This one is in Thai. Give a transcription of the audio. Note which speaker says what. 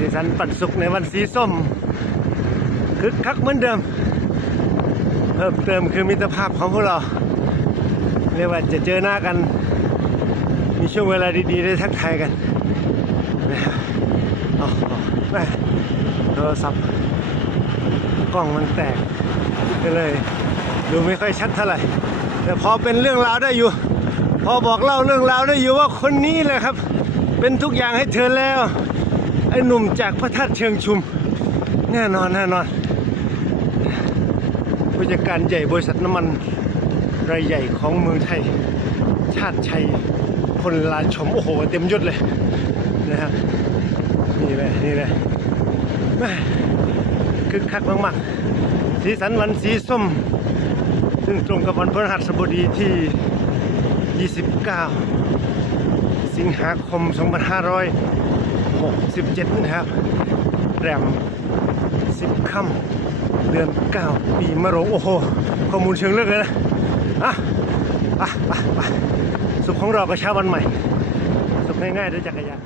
Speaker 1: สีสันปันสุขในวันสีส้มคึกคักเหมือนเดิม เพิ่มเติมคือมิตรภาพของพวกเรา เรียกว่าจะเจอหน้ากัน มีช่วงเวลาดีๆ ได้ทักทายกันนะครับอ๋อแม่โทรศัพท์กล้องมันแตกก็เลย ดูไม่ค่อยชัดเท่าไหร่ แต่พอเป็นเรื่องราวได้อยู่ พอบอกเล่าเรื่องราวได้อยู่ว่าคนนี้แหละครับ เป็นทุกอย่างให้เธอแล้ว ไอ้หนุ่มจากพระธาตุเชิงชุม แน่นอนแน่นอนผู้จัดการใหญ่บริษัทน้ำมันรายใหญ่ของเมืองไทย ชาติชัยคนลาชม โอ้โห เต็มยศเลยนะครับนี่เลยนี่เลยแม่คึกคักมากๆ สีสันวันสีส้ม ซึ่งตรงกับวันพฤหัสบดีที่ 29 สิงหาคม 2500 6 17นะครับ แรม 10ค่ำเดือน 9 ปีมะโรงโอ้โห ข้อมูลเชิงลึกเลยนะ อะไปไปไปสุขของเราก็เช้าวันใหม่ สุขง่ายๆด้วยจักรยาน